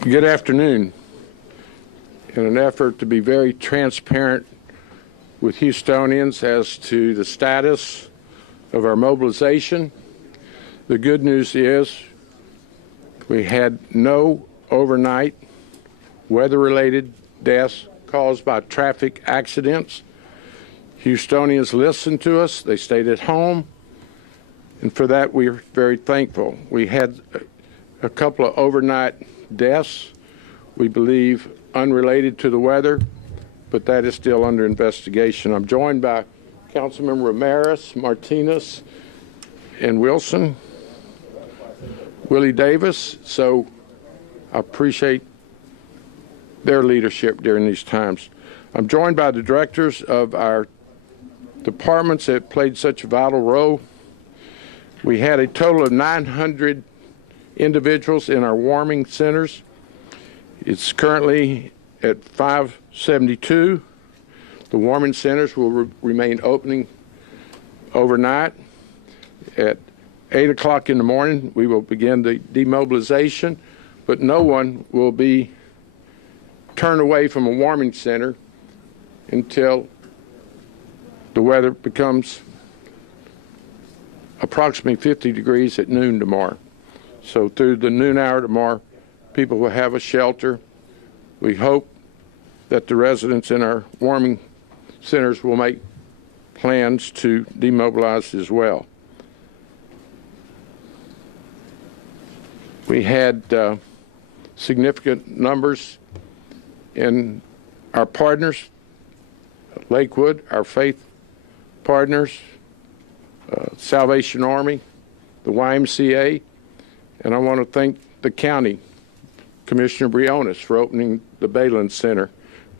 Good afternoon. In an effort to be very transparent with Houstonians as to the status of our mobilization, the good news is we had no overnight weather-related deaths caused by traffic accidents. Houstonians listened to us. They stayed at home. And for that, we are very thankful. We had a couple of overnight deaths, we believe unrelated to the weather, but that is still under investigation. I'm joined by Councilmember Ramirez, Martinez, and Willie Davis, so I appreciate their leadership during these times. I'm joined by the directors of our departments that played such a vital role. We had a total of 900 individuals in our warming centers. It's currently at 572. The warming centers will remain opening overnight. At 8 o'clock in the morning, we will begin the demobilization, but no one will be turned away from a warming center until the weather becomes approximately 50 degrees at noon tomorrow. So through the noon hour tomorrow, people will have a shelter. We hope that the residents in our warming centers will make plans to demobilize as well. We had significant numbers in our partners, Lakewood, our faith partners, Salvation Army, the YMCA, and I want to thank the county, Commissioner Briones, for opening the Balin Center,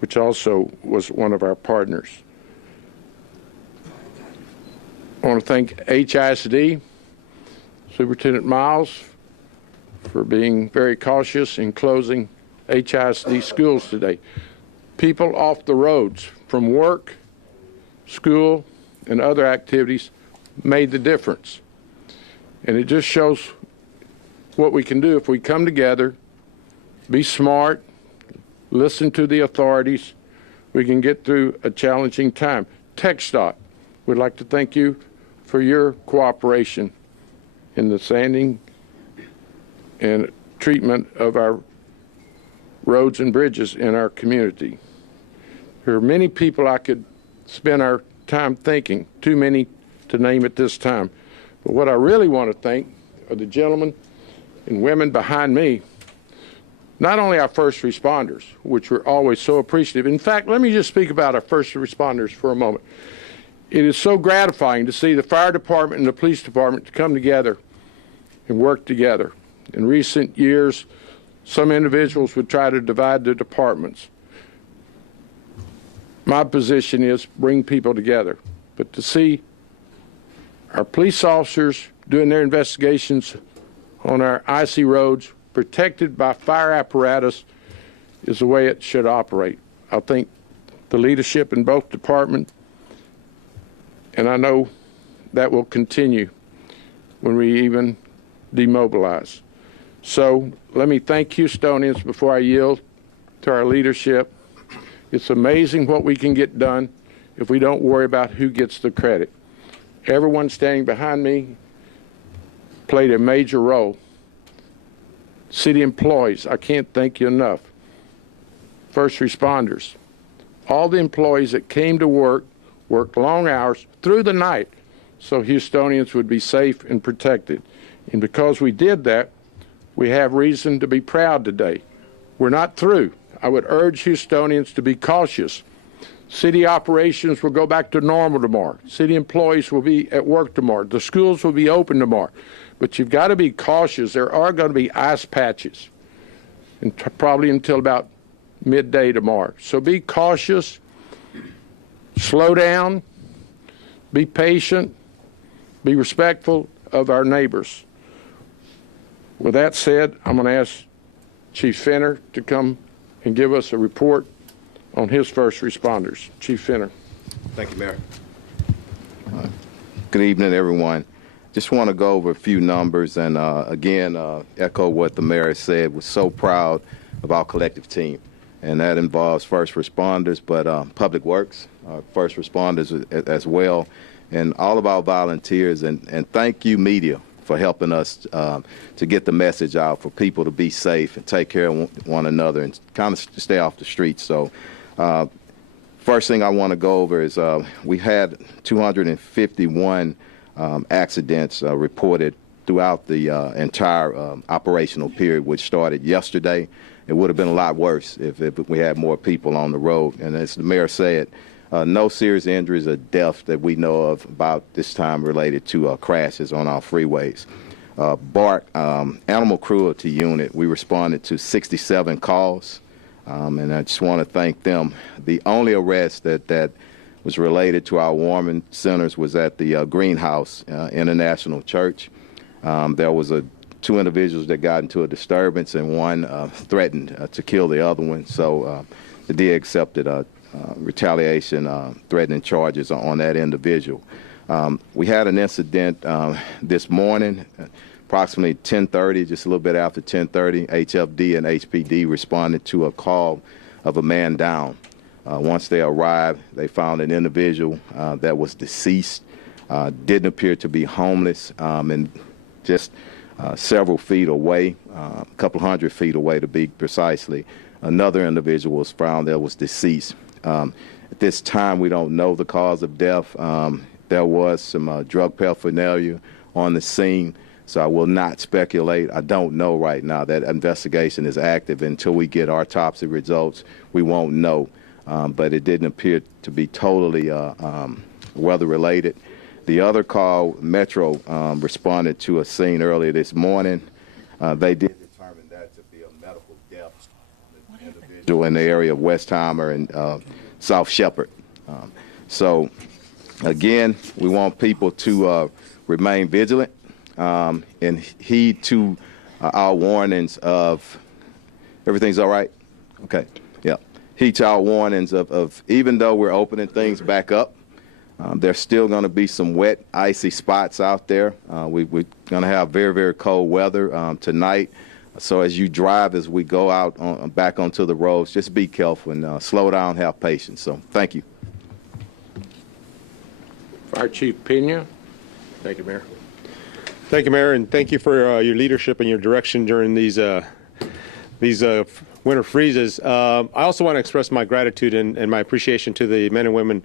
which also was one of our partners. I want to thank HISD, Superintendent Miles, for being very cautious in closing HISD schools today. People off the roads from work, school, and other activities made the difference. And it just shows what we can do if we come together, be smart, listen to the authorities, we can get through a challenging time. TxDOT, we'd like to thank you for your cooperation in the sanding and treatment of our roads and bridges in our community. There are many people I could spend our time thanking, too many to name at this time. But what I really want to thank are the gentlemen and women behind me, not only our first responders, which we're always so appreciative. In fact, let me just speak about our first responders for a moment. It is so gratifying to see the fire department and the police department to come together and work together. In recent years, some individuals would try to divide the departments. My position is bring people together. But to see our police officers doing their investigations on our icy roads, protected by fire apparatus, is the way it should operate. I think the leadership in both departments, and I know that will continue when we even demobilize. So let me thank Houstonians before I yield to our leadership. It's amazing what we can get done if we don't worry about who gets the credit. Everyone standing behind me played a major role. City employees, I can't thank you enough. First responders, all the employees that came to work, worked long hours through the night so Houstonians would be safe and protected. And because we did that, we have reason to be proud today. We're not through. I would urge Houstonians to be cautious. City operations will go back to normal tomorrow. City employees will be at work tomorrow. The schools will be open tomorrow. But you've got to be cautious. There are going to be ice patches, and probably until about midday tomorrow. So be cautious, slow down, be patient, be respectful of our neighbors. With that said, I'm going to ask Chief Fenner to come and give us a report on his first responders. Chief Fenner. Thank you, Mayor. Good evening, everyone. just want to go over a few numbers and again echo what the mayor said. We're so proud of our collective team, and that involves first responders, but public works, first responders as well, and all of our volunteers. And thank you, media, for helping us to get the message out for people to be safe and take care of one another and kind of stay off the streets. So first thing I want to go over is we had 251 accidents reported throughout the entire operational period, which started yesterday. It would have been a lot worse if we had more people on the road. And as the mayor said, no serious injuries or deaths that we know of about this time related to crashes on our freeways. BARC, Animal Cruelty Unit, we responded to 67 calls, and I just want to thank them. The only arrest that was related to our warming centers was at the Greenhouse International Church. There was two individuals that got into a disturbance, and one threatened to kill the other one. So the DA accepted retaliation, threatening charges on that individual. We had an incident this morning, approximately 10:30, just a little bit after 10:30. HFD and HPD responded to a call of a man down. Once they arrived, they found an individual that was deceased, didn't appear to be homeless, and just several feet away, a couple hundred feet away to be precisely, another individual was found that was deceased. At this time, we don't know the cause of death. There was some drug paraphernalia on the scene, so I will not speculate. I don't know right now. That investigation is active. Until we get autopsy results, we won't know. But it didn't appear to be totally weather-related. The other call, Metro responded to a scene earlier this morning. They did determine that to be a medical death on an individual in the area of Westheimer and South Shepherd. So, again, we want people to remain vigilant and heed to our warnings of everything's all right? Okay, yeah. Heed to our warnings of even though we're opening things back up, there's still going to be some wet, icy spots out there. We're going to have very, very cold weather tonight. So as you drive, as we go out back onto the roads, just be careful and slow down, have patience. So thank you. Fire Chief Pena. Thank you, Mayor. Thank you, Mayor, and thank you for your leadership and your direction during these winter freezes. I also want to express my gratitude and my appreciation to the men and women,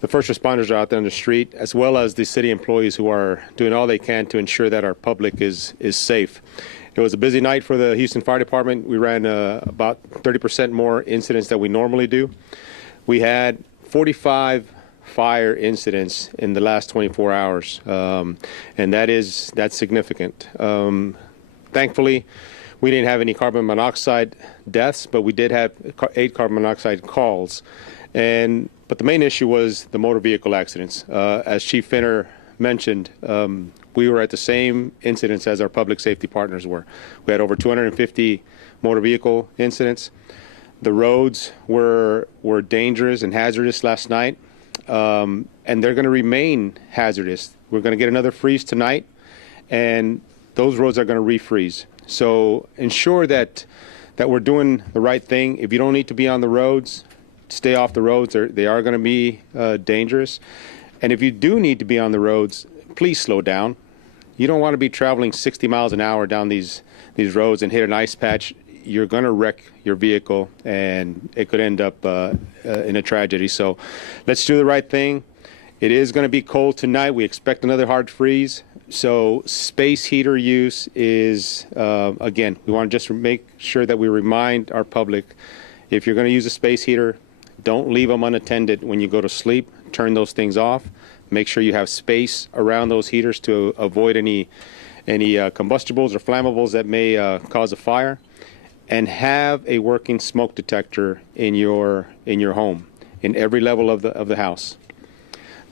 the first responders out there on the street, as well as the city employees who are doing all they can to ensure that our public is safe. It was a busy night for the Houston Fire Department. We ran about 30% more incidents than we normally do. We had 45 fire incidents in the last 24 hours, and that's significant. Thankfully, we didn't have any carbon monoxide deaths, but we did have 8 carbon monoxide calls. But the main issue was the motor vehicle accidents. As Chief Finner mentioned, we were at the same incidents as our public safety partners were. We had over 250 motor vehicle incidents. The roads were dangerous and hazardous last night, and they're going to remain hazardous. We're going to get another freeze tonight, and those roads are going to refreeze. So ensure that we're doing the right thing. If you don't need to be on the roads, stay off the roads. They are going to be dangerous. And if you do need to be on the roads, please slow down. You don't want to be traveling 60 miles an hour down these roads and hit an ice patch. You're going to wreck your vehicle, and it could end up in a tragedy. So let's do the right thing. It is going to be cold tonight. We expect another hard freeze. So space heater use is, again, we want to just make sure that we remind our public, if you're going to use a space heater, don't leave them unattended when you go to sleep. Turn those things off. Make sure you have space around those heaters to avoid any combustibles or flammables that may cause a fire. And have a working smoke detector in your home, in every level of the house.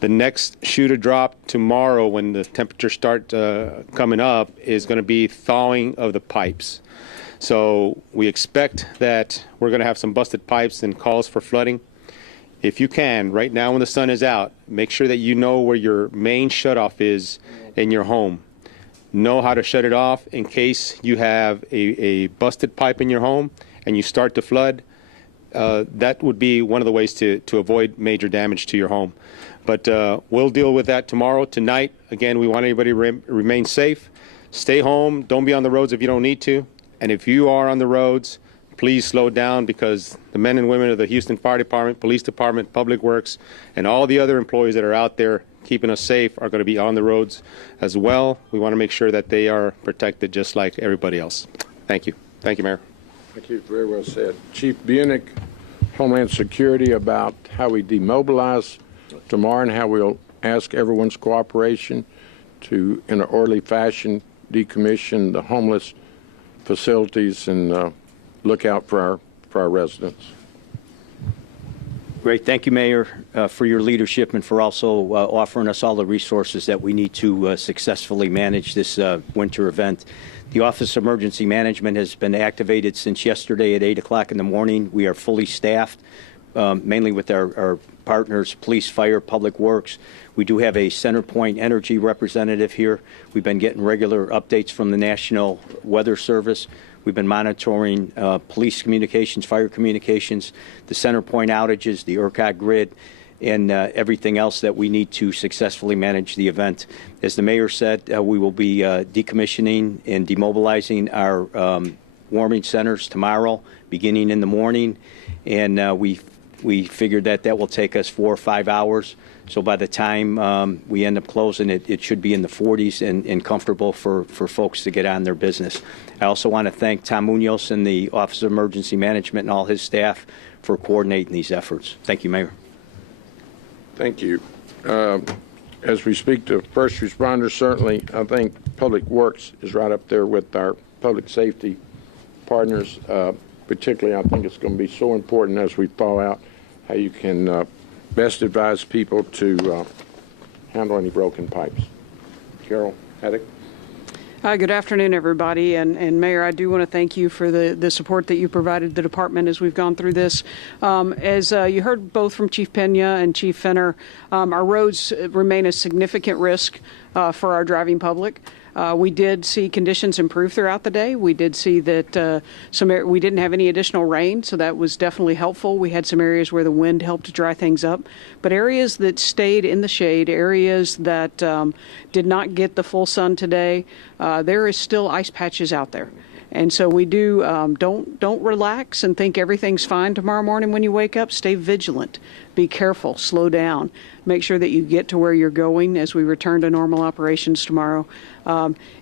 The next shoe to drop tomorrow, when the temperatures start coming up, is going to be thawing of the pipes. So we expect that we're going to have some busted pipes and calls for flooding. If you can, right now when the sun is out, make sure that you know where your main shutoff is in your home. Know how to shut it off in case you have a busted pipe in your home and you start to flood. That would be one of the ways to avoid major damage to your home. But we'll deal with that tomorrow. Tonight, again, we want everybody to remain safe. Stay home. Don't be on the roads if you don't need to. And if you are on the roads, please slow down, because the men and women of the Houston Fire Department, Police Department, Public Works, and all the other employees that are out there keeping us safe are going to be on the roads as well. We want to make sure that they are protected just like everybody else. Thank you. Thank you, Mayor. Thank you. Very well said. Chief Bunick, Homeland Security, about how we demobilize tomorrow and how we'll ask everyone's cooperation to, in an orderly fashion, decommission the homeless facilities and look out for our residents. Great. Thank you, Mayor, for your leadership and for also offering us all the resources that we need to successfully manage this winter event. The Office of Emergency Management has been activated since yesterday at 8 o'clock in the morning. We are fully staffed, mainly with our partners, Police, Fire, Public Works. We do have a CenterPoint Energy representative here. We've been getting regular updates from the National Weather Service. We've been monitoring police communications, fire communications, the CenterPoint outages, the ERCOT grid, and everything else that we need to successfully manage the event. As the mayor said, we will be decommissioning and demobilizing our warming centers tomorrow, beginning in the morning, and we figured that will take us 4 or 5 hours. So by the time we end up closing, it should be in the 40s and comfortable for folks to get on their business. I also want to thank Tom Munoz and the Office of Emergency Management and all his staff for coordinating these efforts. Thank you, Mayor. Thank you. As we speak to first responders, certainly I think Public Works is right up there with our public safety partners. Particularly, I think it's going to be so important as we thaw out how you can best advise people to handle any broken pipes. Carol Haddock. Good afternoon, everybody. And Mayor, I do want to thank you for the support that you provided the department as we've gone through this. As you heard both from Chief Pena and Chief Fenner, our roads remain a significant risk for our driving public. We did see conditions improve throughout the day. We did see that we didn't have any additional rain, so that was definitely helpful. We had some areas where the wind helped to dry things up. But areas that stayed in the shade, areas that did not get the full sun today, there is still ice patches out there. And so we do, don't relax and think everything's fine tomorrow morning when you wake up. Stay vigilant. Be careful. Slow down. Make sure that you get to where you're going as we return to normal operations tomorrow.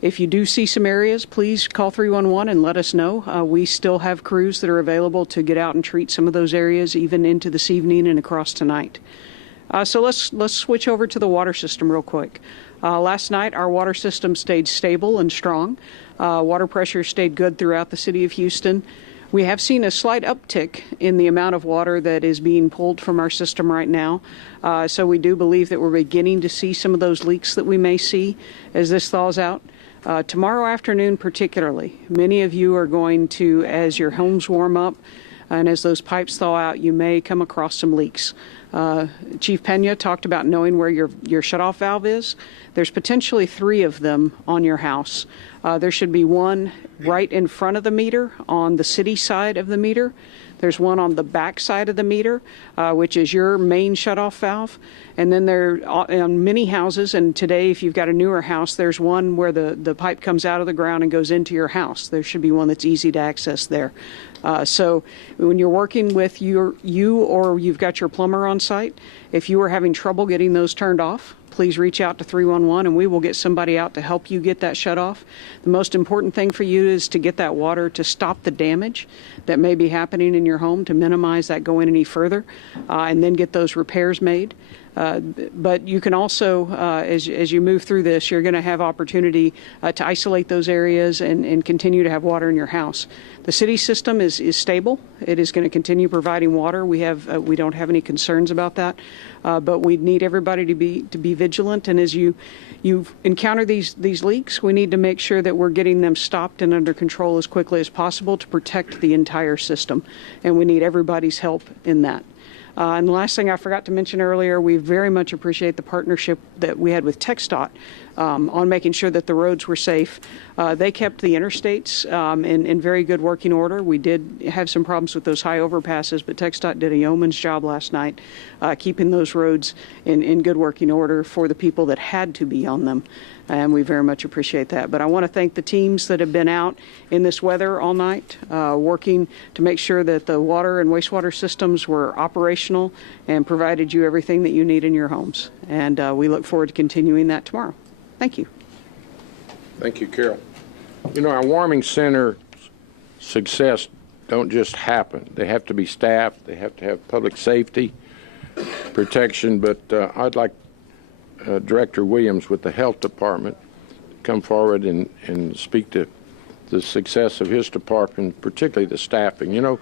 If you do see some areas, please call 311 and let us know. We still have crews that are available to get out and treat some of those areas even into this evening and across tonight. So let's switch over to the water system real quick. Last night, our water system stayed stable and strong. Water pressure stayed good throughout the city of Houston. We have seen a slight uptick in the amount of water that is being pulled from our system right now. So we do believe that we're beginning to see some of those leaks that we may see as this thaws out. Tomorrow afternoon particularly, many of you are going to, as your homes warm up and as those pipes thaw out, you may come across some leaks. Chief Pena talked about knowing where your shutoff valve is. There's potentially 3 of them on your house. There should be one right in front of the meter on the city side of the meter. There's one on the back side of the meter, which is your main shutoff valve. And then there on many houses, and today if you've got a newer house, there's one where the pipe comes out of the ground and goes into your house. There should be one that's easy to access there. So when you're working with you or you've got your plumber on site, if you are having trouble getting those turned off, please reach out to 311 and we will get somebody out to help you get that shut off. The most important thing for you is to get that water to stop the damage that may be happening in your home, to minimize that going any further, and then get those repairs made. But you can also, as you move through this, you're going to have opportunity to isolate those areas and continue to have water in your house. The city system is stable. It is going to continue providing water. We don't have any concerns about that, but we need everybody to be vigilant. And as you encounter these leaks, we need to make sure that we're getting them stopped and under control as quickly as possible to protect the entire system. And we need everybody's help in that. And the last thing I forgot to mention earlier, we very much appreciate the partnership that we had with TxDOT on making sure that the roads were safe. They kept the interstates in very good working order. We did have some problems with those high overpasses, but TxDOT did a yeoman's job last night keeping those roads in good working order for the people that had to be on them. And we very much appreciate that. But I want to thank the teams that have been out in this weather all night, working to make sure that the water and wastewater systems were operational and provided you everything that you need in your homes. And we look forward to continuing that tomorrow. Thank you. Thank you, Carol. You know, our warming center success don't just happen. They have to be staffed. They have to have public safety protection. But I'd like Director Williams with the Health Department come forward and speak to the success of his department, particularly the staffing. You know,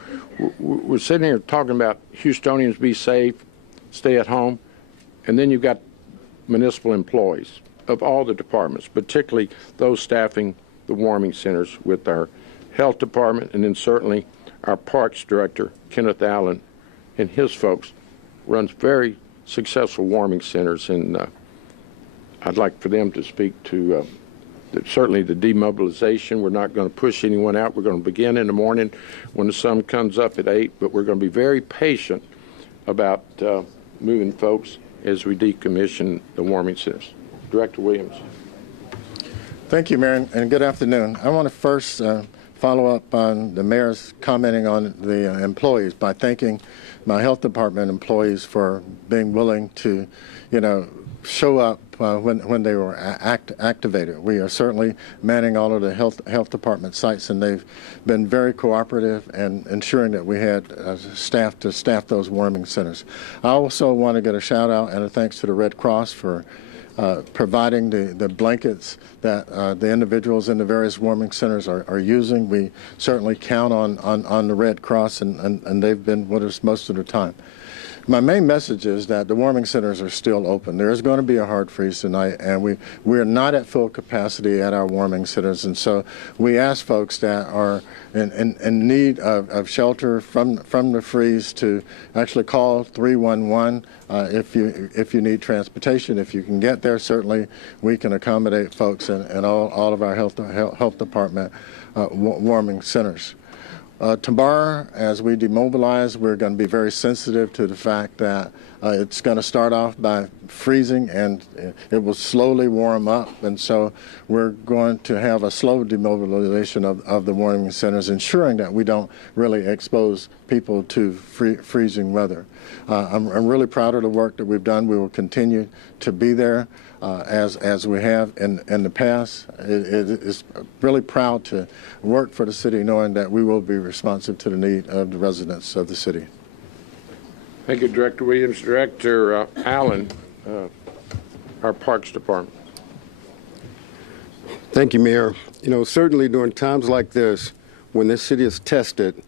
we're sitting here talking about Houstonians be safe, stay at home, and then you've got municipal employees of all the departments, particularly those staffing the warming centers with our Health Department, and then certainly our Parks Director, Kenneth Allen, and his folks runs very successful warming centers, and I'd like for them to speak to certainly the demobilization. We're not going to push anyone out. We're going to begin in the morning when the sun comes up at 8, but we're going to be very patient about moving folks as we decommission the warming centers. Director Williams. Thank you, Mayor, and good afternoon. I want to first follow up on the mayor's commenting on the employees by thanking my health department employees for being willing to, show up when they were activated. We are certainly manning all of the health department sites, and they've been very cooperative and ensuring that we had staff to staff those warming centers. I also want to get a shout out and a thanks to the Red Cross for providing the blankets that the individuals in the various warming centers are using. We certainly count on the Red Cross, and they've been with us most of the time. My main message is that the warming centers are still open. There is going to be a hard freeze tonight, and we're not at full capacity at our warming centers, and so we ask folks that are in need of shelter from the freeze to actually call 311 if you need transportation. If you can get there, certainly we can accommodate folks in all of our health department warming centers. Tomorrow, as we demobilize, we're going to be very sensitive to the fact that it's going to start off by freezing and it will slowly warm up. And so we're going to have a slow demobilization of the warming centers, ensuring that we don't really expose people to freezing weather. I'm really proud of the work that we've done. We will continue to be there as we have in the past. It is really proud to work for the city, knowing that we will be responsive to the need of the residents of the city. Thank you, Director Williams. Director Allen, our Parks Department. Thank you, Mayor. Certainly during times like this, when this city is tested,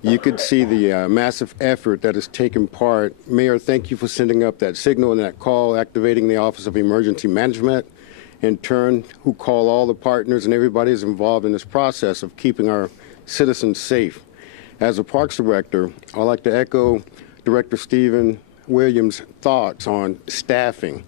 you could see the massive effort that has taken part. Mayor, thank you for sending up that signal and that call, activating the Office of Emergency Management, in turn, who call all the partners and everybody is involved in this process of keeping our citizens safe. As a Parks Director, I'd like to echo Director Stephen Williams' thoughts on staffing.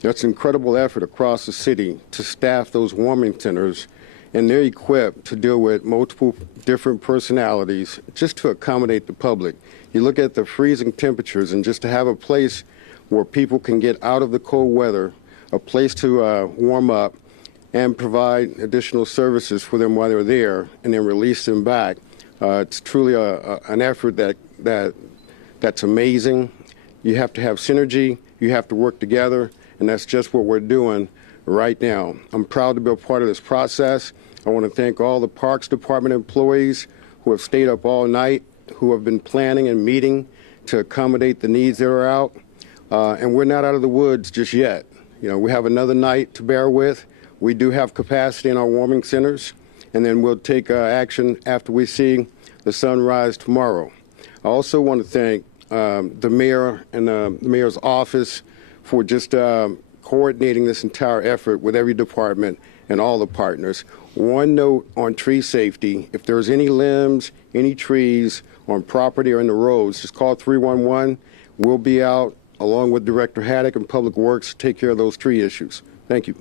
That's an incredible effort across the city to staff those warming centers, and they're equipped to deal with multiple different personalities just to accommodate the public. You look at the freezing temperatures, and just to have a place where people can get out of the cold weather, a place to warm up and provide additional services for them while they're there, and then release them back. It's truly an effort that's amazing. You have to have synergy, you have to work together, and that's just what we're doing right now. I'm proud to be a part of this process. I want to thank all the Parks Department employees who have stayed up all night, who have been planning and meeting to accommodate the needs that are out. And we're not out of the woods just yet. We have another night to bear with. We do have capacity in our warming centers, and then we'll take action after we see the sun rise tomorrow. I also want to thank the mayor and the mayor's office for just coordinating this entire effort with every department and all the partners. One note on tree safety: if there's any limbs, any trees, on property or in the roads, just call 311. We'll be out along with Director Haddock and Public Works to take care of those tree issues. Thank you.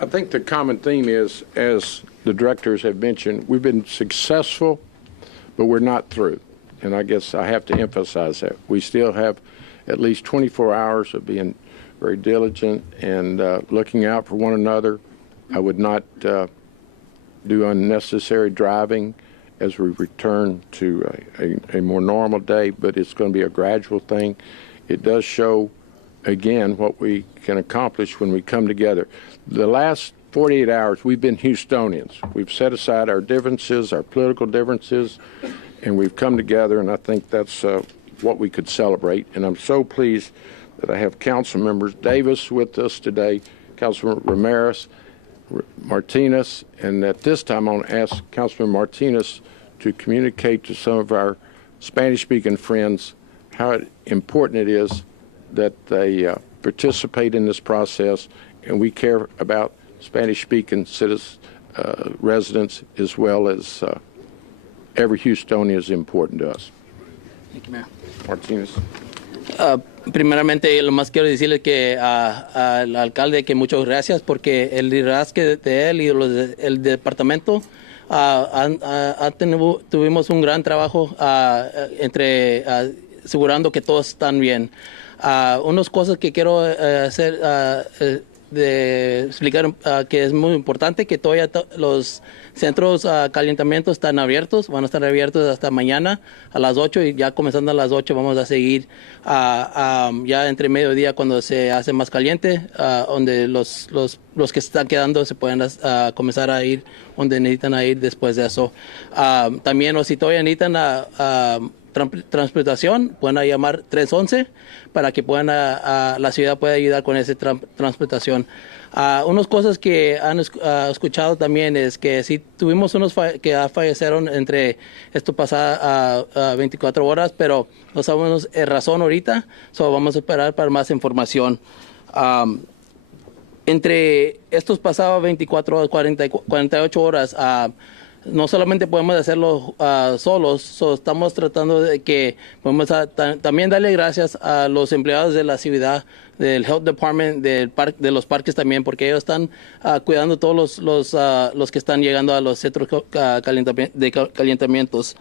I think the common theme is, as the directors have mentioned, we've been successful, but we're not through. And I guess I have to emphasize that. We still have at least 24 hours of being very diligent and looking out for one another. I would not do unnecessary driving as we return to a more normal day, but it's going to be a gradual thing. It does show, again, what we can accomplish when we come together. The last 48 hours, we've been Houstonians. We've set aside our differences, our political differences, and we've come together, and I think that's what we could celebrate. And I'm so pleased that I have Council Members Davis with us today, Councilman Ramirez, Martinez, and at this time I want to ask Councilman Martinez to communicate to some of our Spanish-speaking friends how important it is that they participate in this process, and we care about Spanish-speaking citizens, residents, as well as every Houstonian is important to us. Thank you, Mayor. Martinez. Primeramente, lo más quiero decirle que al alcalde que muchas gracias porque el liderazgo de él y el departamento tuvimos un gran trabajo entre asegurando que todos están bien. Unas cosas que quiero hacer explicar que es muy importante que todavía los centros calentamiento están abiertos, van a estar abiertos hasta mañana a las 8 y ya comenzando a las 8 vamos a seguir ya entre mediodía cuando se hace más caliente, donde los que se están quedando se pueden comenzar a ir donde necesitan ir después de eso. También, o si todavía necesitan transportación, pueden llamar 311 para que puedan la ciudad pueda ayudar con esa transportación. Unas cosas que han escuchado también es que si tuvimos unos que fallecieron entre esto pasada 24 horas, pero no sabemos razón ahorita, so vamos a esperar para más información. Entre estos pasados 24 horas, 48 horas, no solamente podemos hacerlo solos, estamos tratando de que podemos también darle gracias a los empleados de la ciudad, del Health Department, de los parques también, porque ellos están cuidando todos los que están llegando a los centros de calentamientos.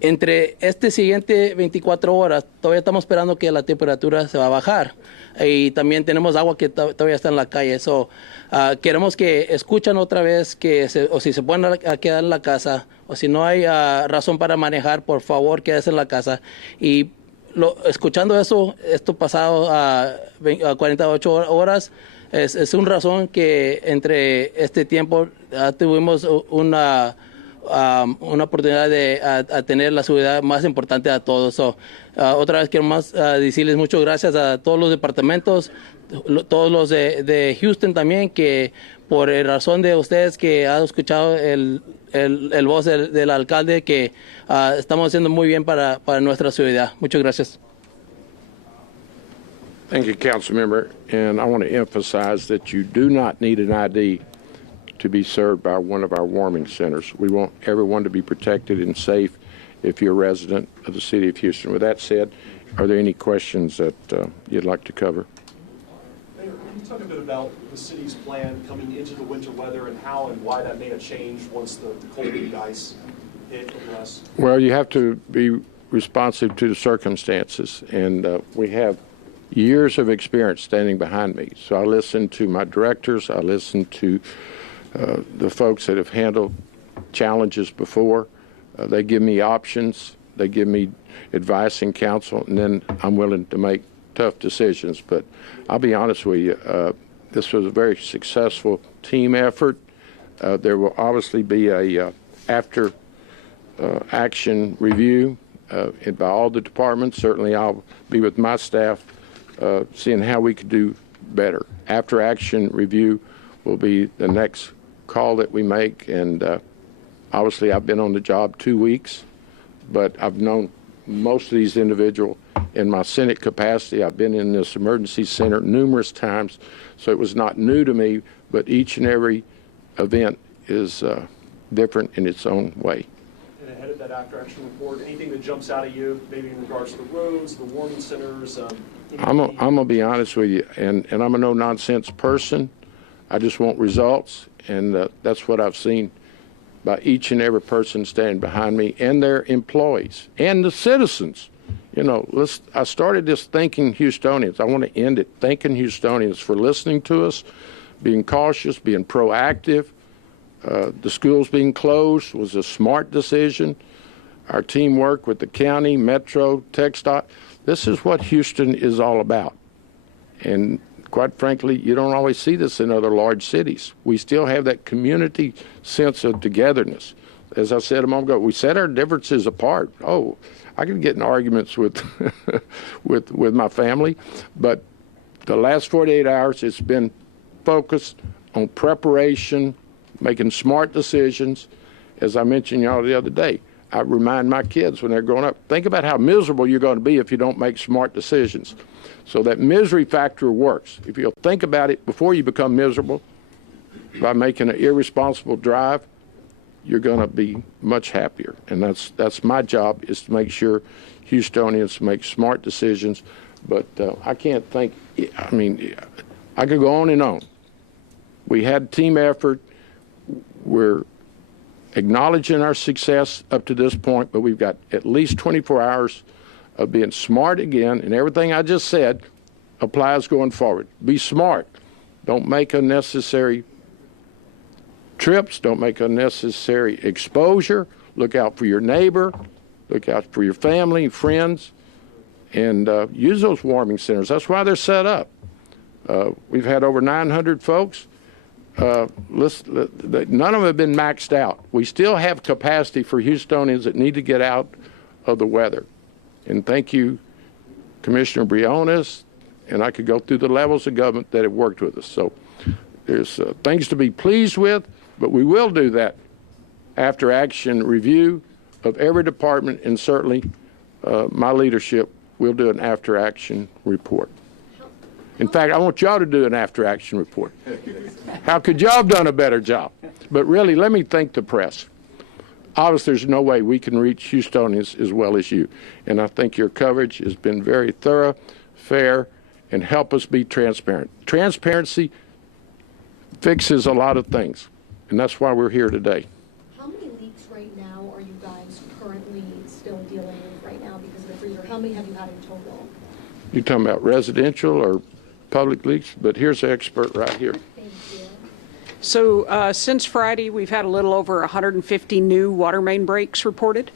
Entre este siguiente 24 horas, todavía estamos esperando que la temperatura se va a bajar. Y también tenemos agua que todavía está en la calle. Queremos que escuchen otra vez o si se pueden quedar en la casa, o si no hay razón para manejar, por favor, quédese en la casa. Y escuchando esto pasado a 48 horas, es una razón que entre este tiempo tuvimos una oportunidad de tener la seguridad más importante a todos. Otra vez quiero más decirles muchas gracias a todos los departamentos, todos los de Houston también, que por razón de ustedes que han escuchado el voz del alcalde, que estamos haciendo muy bien para nuestra ciudad. Muchas gracias. Thank you, Council Member. And I want to emphasize that you do not need an ID to be served by one of our warming centers. We want everyone to be protected and safe if you're a resident of the city of Houston. With that said, are there any questions that you'd like to cover? Mayor, can you talk a bit about the city's plan coming into the winter weather and how and why that may have changed once the cold and ice hit the West? Well, you have to be responsive to the circumstances, and we have years of experience standing behind me. So I listen to my directors, I listen to the folks that have handled challenges before. They give me options, they give me advice and counsel, and then I'm willing to make tough decisions. But I'll be honest with you, this was a very successful team effort. There will obviously be a after action review by all the departments. Certainly I'll be with my staff seeing how we could do better. After action review will be the next call that we make, and obviously I've been on the job 2 weeks, but I've known most of these individuals in my Senate capacity. I've been in this emergency center numerous times, so it was not new to me, but each and every event is different in its own way. And that after-action report? Anything that jumps out at you, maybe in regards to the roads, the warming centers? I'm gonna be honest with you, and I'm a no-nonsense person. I just want results, and that's what I've seen by each and every person standing behind me, and their employees, and the citizens. You know, I started this thanking Houstonians. I want to end it thanking Houstonians for listening to us, being cautious, being proactive. The schools being closed was a smart decision. Our teamwork with the county, Metro, TxDOT. This is what Houston is all about. And quite frankly, you don't always see this in other large cities. We still have that community sense of togetherness. As I said a moment ago, we set our differences apart. Oh, I can get in arguments with with my family, but the last 48 hours, it's been focused on preparation, making smart decisions. As I mentioned y'all the other day, I remind my kids when they're growing up, think about how miserable you're going to be if you don't make smart decisions. So that misery factor works. If you'll think about it before you become miserable by making an irresponsible drive, you're going to be much happier. And that's my job, is to make sure Houstonians make smart decisions. But I can't think, I mean, I could go on and on. We had team effort. We're acknowledging our success up to this point, but we've got at least 24 hours of being smart again, and everything I just said applies going forward. Be smart. Don't make unnecessary trips. Don't make unnecessary exposure. Look out for your neighbor. Look out for your family, friends, and use those warming centers. That's why they're set up. We've had over 900 folks. None of them have been maxed out. We still have capacity for Houstonians that need to get out of the weather. And thank you, Commissioner Briones, and I could go through the levels of government that have worked with us. So there's things to be pleased with, but we will do that after action review of every department, and certainly my leadership will do an after action report. In fact, I want y'all to do an after action report. How could y'all have done a better job? But really, let me thank the press. Obviously, there's no way we can reach Houstonians as well as you. And I think your coverage has been very thorough, fair, and help us be transparent. Transparency fixes a lot of things, and that's why we're here today. How many leaks right now are you guys currently still dealing with right now because of the freezer? How many have you had in total? You're talking about residential or public leaks? But here's the expert right here. Thank you. So since Friday, we've had a little over 150 new water main breaks reported.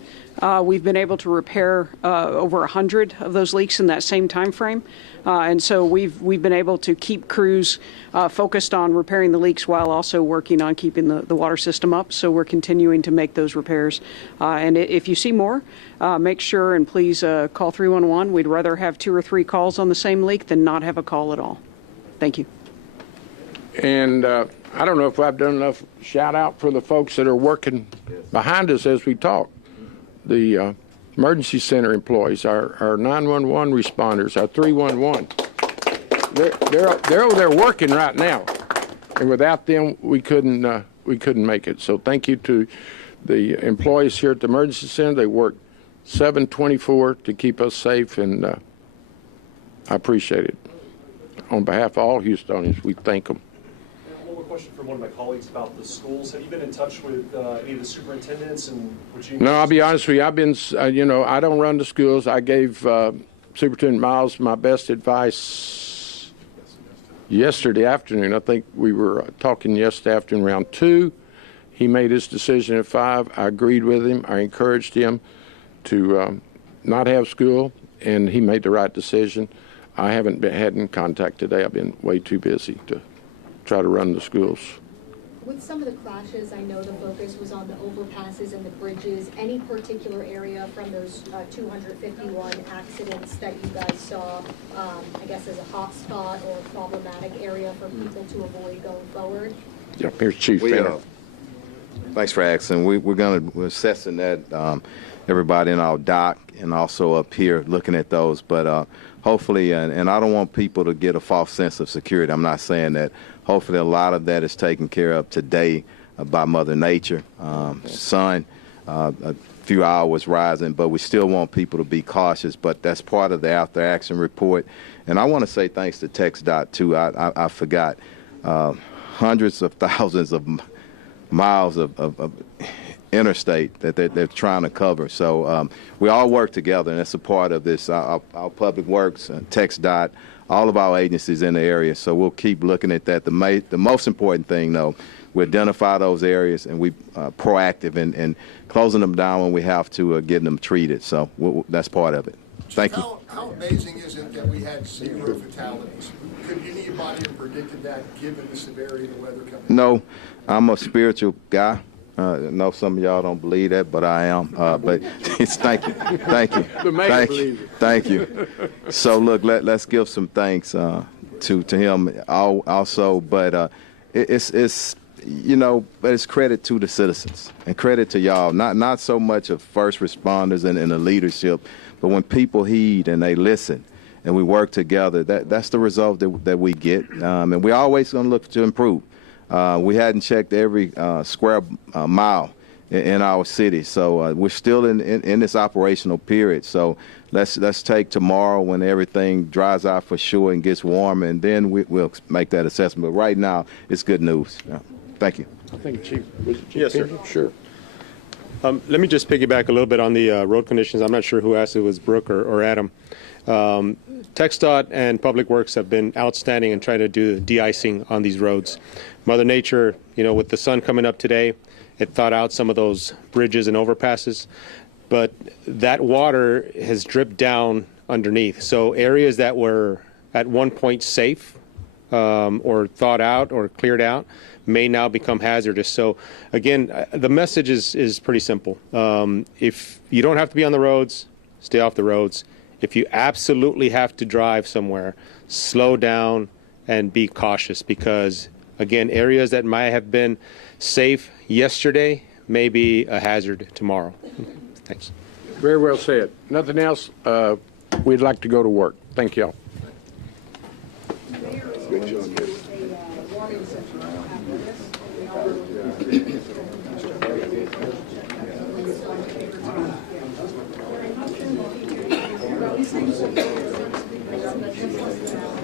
We've been able to repair over 100 of those leaks in that same time frame. And so we've been able to keep crews focused on repairing the leaks while also working on keeping the water system up. So we're continuing to make those repairs. And if you see more, make sure and please call 311. We'd rather have 2 or 3 calls on the same leak than not have a call at all. Thank you. And I don't know if I've done enough shout out for the folks that are working behind us as we talk. The emergency center employees, our 911 responders, our 311. They're over there working right now, and without them, we couldn't make it. So thank you to the employees here at the emergency center. They work 7/24 to keep us safe, and I appreciate it. On behalf of all Houstonians, we thank them. One more question from one of my colleagues about the schools. Have you been in touch with any of the superintendents, and would you? No, I'll be honest with you. I've been, I don't run the schools. I gave Superintendent Miles my best advice yesterday afternoon. I think we were talking yesterday afternoon around 2. He made his decision at 5. I agreed with him. I encouraged him to not have school, and he made the right decision. I haven't had in contact today. I've been way too busy to try to run the schools. With some of the crashes, I know the focus was on the overpasses and the bridges. Any particular area from those 251 accidents that you guys saw, I guess, as a hot spot or a problematic area for people to avoid going forward? Yep, here's Chief Fenner. Thanks for asking. We're assessing that, everybody in our dock and also up here looking at those. But hopefully, and I don't want people to get a false sense of security. I'm not saying that. Hopefully, a lot of that is taken care of today by Mother Nature. Sun, a few hours rising, but we still want people to be cautious. But that's part of the after action report. And I want to say thanks to TxDOT too. I forgot hundreds of thousands of miles of interstate that they're trying to cover. So we all work together, and that's a part of this. Our Public Works, TxDOT, all of our agencies in the area. So we'll keep looking at that. The most important thing, though, we identify those areas and we proactive in closing them down when we have to, getting them treated. So that's part of it. Thank you. How amazing is it that we had 0 fatalities? Could anybody have predicted that given the severity of the weather coming? No, I'm a spiritual guy. I know some of y'all don't believe that, but I am. But thank you, thank you. So look, let's give some thanks to him also. But it's but it's credit to the citizens and credit to y'all. Not so much of first responders and the leadership, but when people heed and they listen and we work together, that's the result that we get. And we're always going to look to improve. We hadn't checked every square mile in our city, so we're still in this operational period. So let's take tomorrow when everything dries out for sure and gets warm, and then we'll make that assessment. But right now, it's good news. Thank you. I think Chief. Yes, sir. Sure. Let me just piggyback a little bit on the road conditions. I'm not sure who asked it, was Brooke or Adam. TxDOT and Public Works have been outstanding in trying to do the de-icing on these roads. Mother Nature, with the sun coming up today, it thawed out some of those bridges and overpasses, but that water has dripped down underneath. So areas that were at one point safe or thawed out or cleared out may now become hazardous. So again, the message is pretty simple. If you don't have to be on the roads, stay off the roads. If you absolutely have to drive somewhere, slow down and be cautious, because again, areas that might have been safe yesterday may be a hazard tomorrow. Thanks. Very well said. Nothing else? We'd like to go to work. Thank y'all. Good job. Thank you.